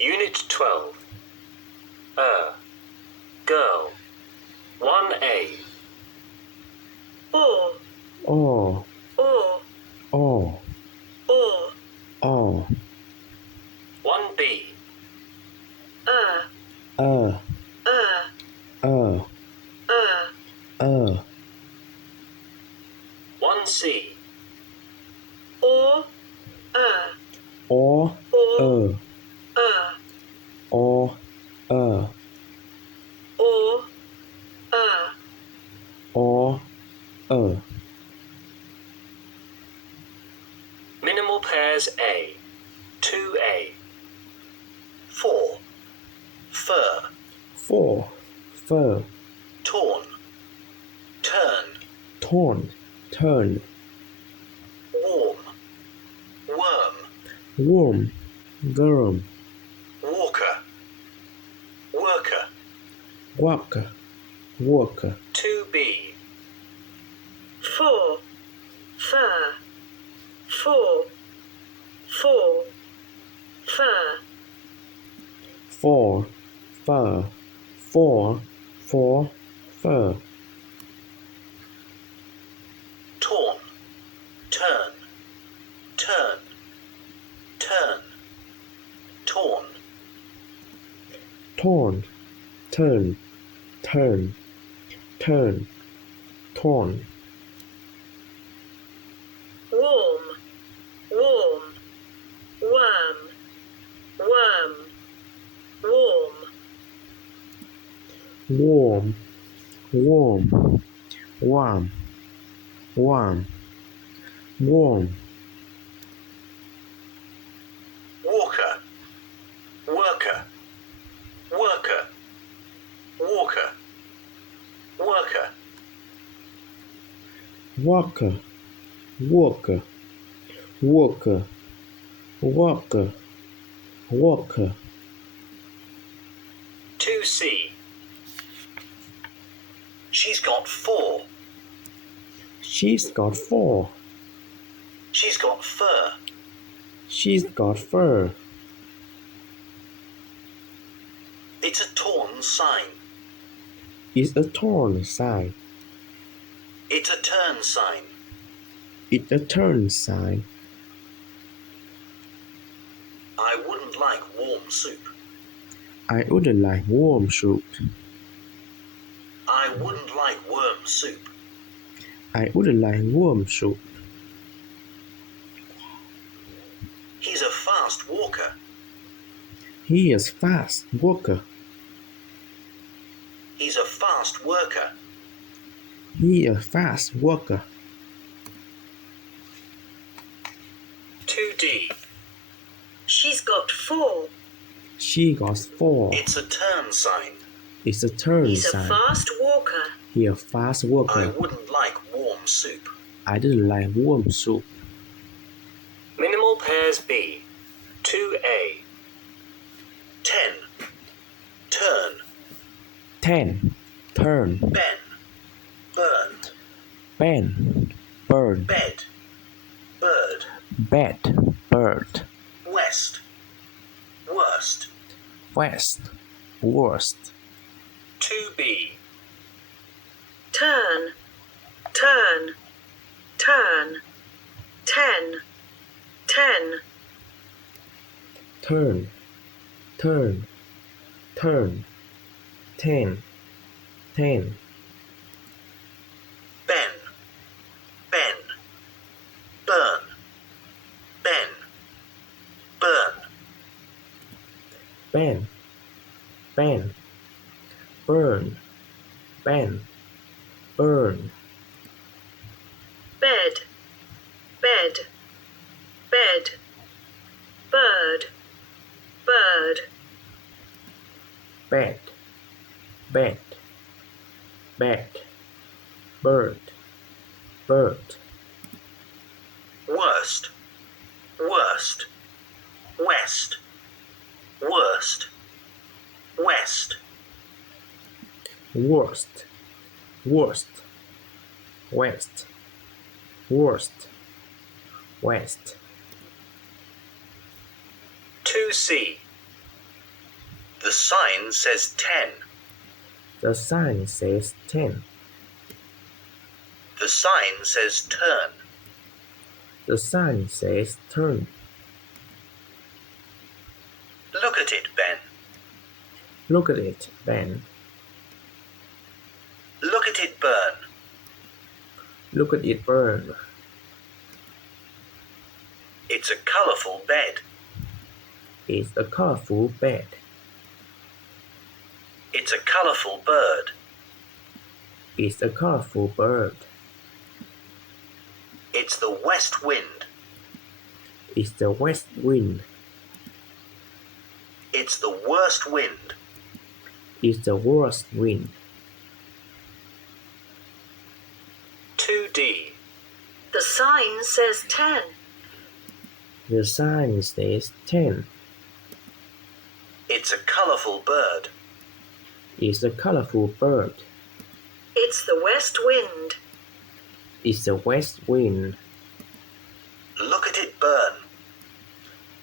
Unit 12. Girl. 1A. or, or, or, or, or, or, 1B. uh, uh, uh, uh, uh, uh, 1C. or, uh, or, or, uh, or, uh, or, uh, or, uh. Minimal pairs A. 2A. 4. Fur. 4. Fur. Torn. Turn. Torn. Turn. Warm. Worm. Warm. Gurm. Walker. Worker. Walker. Walker. 2B. for, fur, for, fur, 4. Fur. 4. Fur. Torn. Turn. Turn. Turn. Torn. Torn. Turn. Turn. Turn. Torn. warm, warm, worm, worm, warm, Warm. Warm. Warm. Warm. Warm. Walker. Worker. Worker. Walker. Worker. Walker. Walker. Walker. Walker. Walker. 2C. She's got 4. She's got 4. She's got fur. She's got fur. It's a torn sign. It's a torn sign. It's a turn sign. It's a turn sign. I wouldn't like warm soup. I wouldn't like warm soup. I wouldn't like worm soup. I wouldn't like warm soup. He's a fast walker. He is fast walker. He's a fast worker. He a fast walker. 2D. she's got 4, She got 4. It's a turn sign. It's a turn he's a sign. fast walker, He a fast I walker. wouldn't like warm soup. I didn't like warm soup. Minimal pairs B. 2A. 10. Turn. 10. Turn. Ben. Burn. Ben. Bird. Bed. Bird. Bed. Bird. West. Worst. West. Worst. 2B. turn, turn, turn, 10, 10, Turn. Turn. Turn. 10. 10. Ben. Ben. Burn. Ben. Burn. Ben. Ben. Burn. Ben. Burn. bed, bed, bed, bird, bird, Bed. Bed. Bed. Bird. Bird. Worst. Worst. West. Worst. West. Worst. Worst. West. Worst. West. 2C. The sign says 10. The sign says 10. The sign says turn. The sign says turn. Look at it, Ben. Look at it, Ben. Look at it burn. Look at it burn. It's a colourful bed. It's a colorful bed. It's a colourful bird. It's a colorful bird. It's the west wind. It's the west wind. It's the worst wind. It's the worst wind. 2D. The sign says 10. The sign says 10. It's a colourful bird. It's a colorful bird. It's the west wind. It's the west wind. Look at it burn.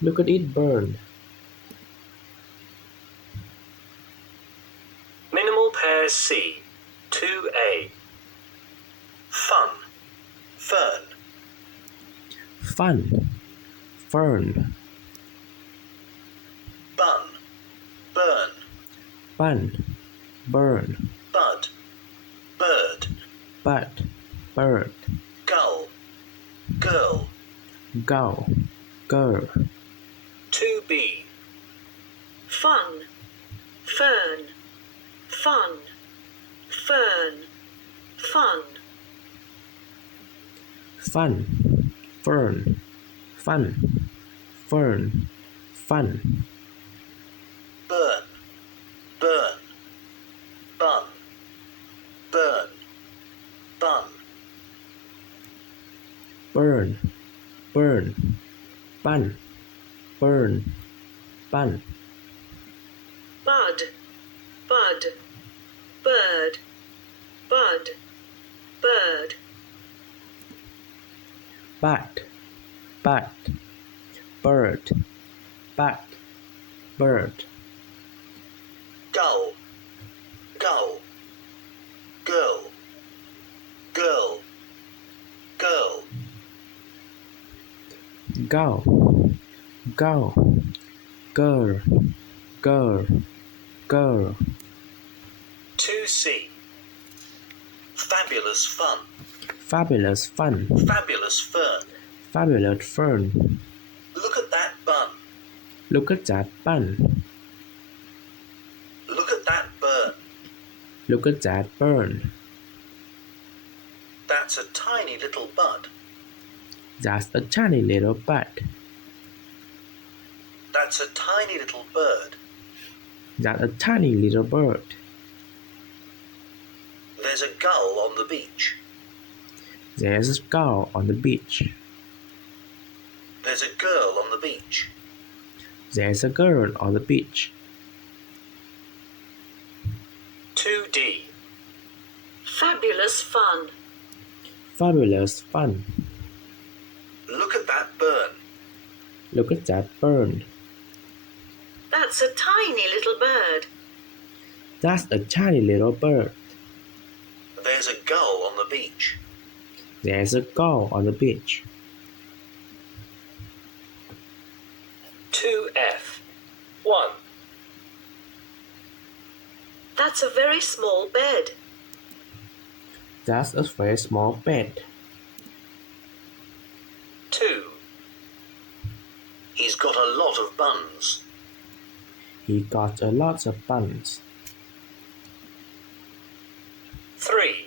Look at it burn. Minimal pair C. 2A. Fun. Fern. Fun. Fern. Bun. Burn. Bun. Burn. Bud. Bird. Bud. Bird. Gull. Girl. Gull. Girl. 2B. Fun. Fern. Fun. Fern. Fun. Fun. Fern. Fun. Fern. Fun. Burn. Burn. Bun. Burn. Bun. Burn. Burn. Bun. Burn. Bun. Bud. Bud. Bird. Bud. Bird. Bat. Bat. Bird. Bat. Bird. Gull. Gull. Girl. Girl. Girl. Gull. Gull. Girl. Girl. Girl. 2C. Fabulous fun. Fabulous fun. Fabulous fern. Fabulous fern. Look at that bun. Look at that bun. Look at that burn. Look at that burn. That's a tiny little bud. That's a tiny little bud. That's a tiny little bird. That's a tiny little bird. There's a gull on the beach. There's a gull on the beach. There's a girl on the beach. There's a girl on the beach. 2D. Fabulous fun. Fabulous fun. Look at that burn. Look at that burn. That's a tiny little bird. That's a tiny little bird. There's a gull on the beach. There's a gull on the beach. 2F. 1. That's a very small bed. That's a very small bed. 2. He's got a lot of buns. He got a lot of buns. 3.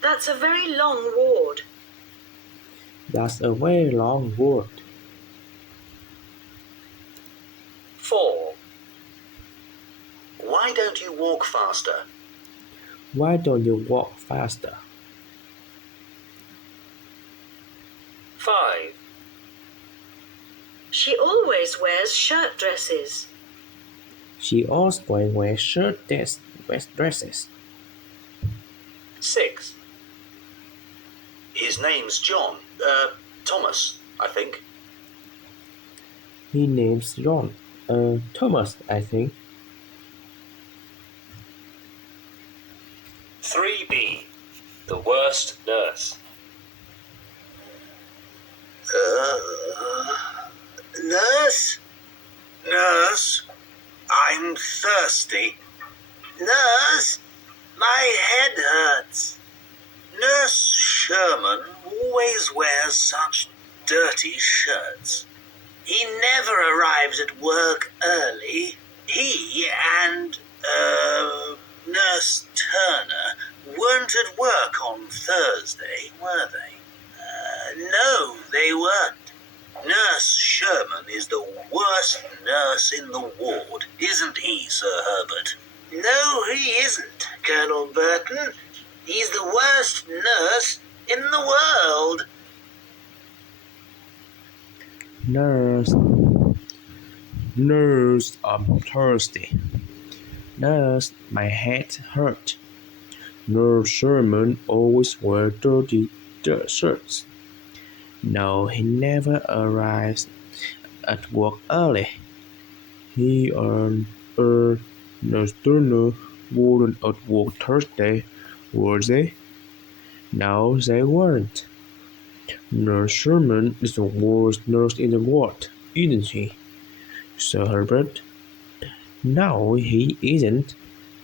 That's a very long ward. That's a very long word. 4. Why don't you walk faster? Why don't you walk faster? 5. She always wears shirt dresses. She always wears dresses. 6. His name's John. Thomas, I think. He name's Thomas, I think. 3B. The worst nurse. Nurse? Nurse? I'm thirsty. Nurse? My head hurts. Nurse Sherman always wears such dirty shirts. He never arrives at work early. He and, Nurse Turner weren't at work on Thursday, were they? No, they weren't. Nurse Sherman is the worst nurse in the ward, isn't he, Sir Herbert? No, he isn't, Colonel Burton. He's the worst nurse in the world. Nurse. Nurse, I'm thirsty. Nurse, my head hurt. Nurse Sherman always wears dirty shirts. No, he never arrives at work early. He and Nurse Turner weren't at work Thursday, were they? No, they weren't. Nurse Sherman is the worst nurse in the world, isn't he, Sir Herbert? No, he isn't,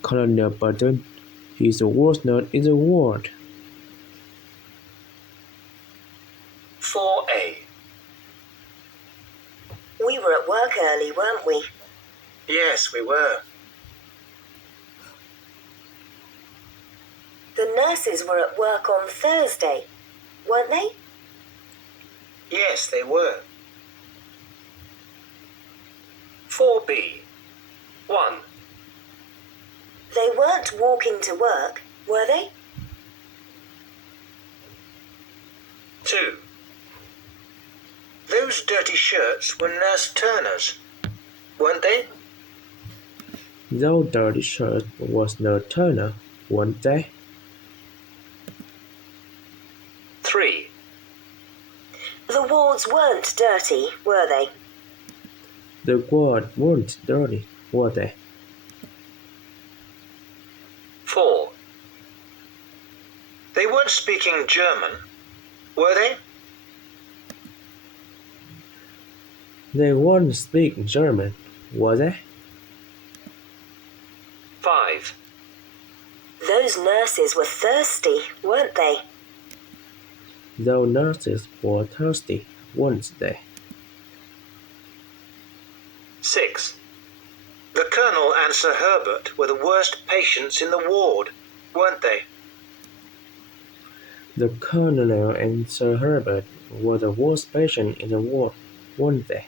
Colonel Burton. He's the worst nurse in the world. 4A. We were at work early, weren't we? Yes, we were. The nurses were at work on Thursday, weren't they? Yes, they were. 4B. 1. They weren't walking to work, were they? 2. Those dirty shirts were Nurse Turner's, weren't they? Those dirty shirts was Nurse Turner, weren't they? 3. The wards weren't dirty, were they? The ward weren't dirty, were they? 4. They weren't speaking German, were they? They weren't speaking German, were they? 5. Those nurses were thirsty, weren't they? Those nurses were thirsty, weren't they? 6. The Colonel and Sir Herbert were the worst patients in the ward, weren't they? The Colonel and Sir Herbert were the worst patient in the world, weren't they?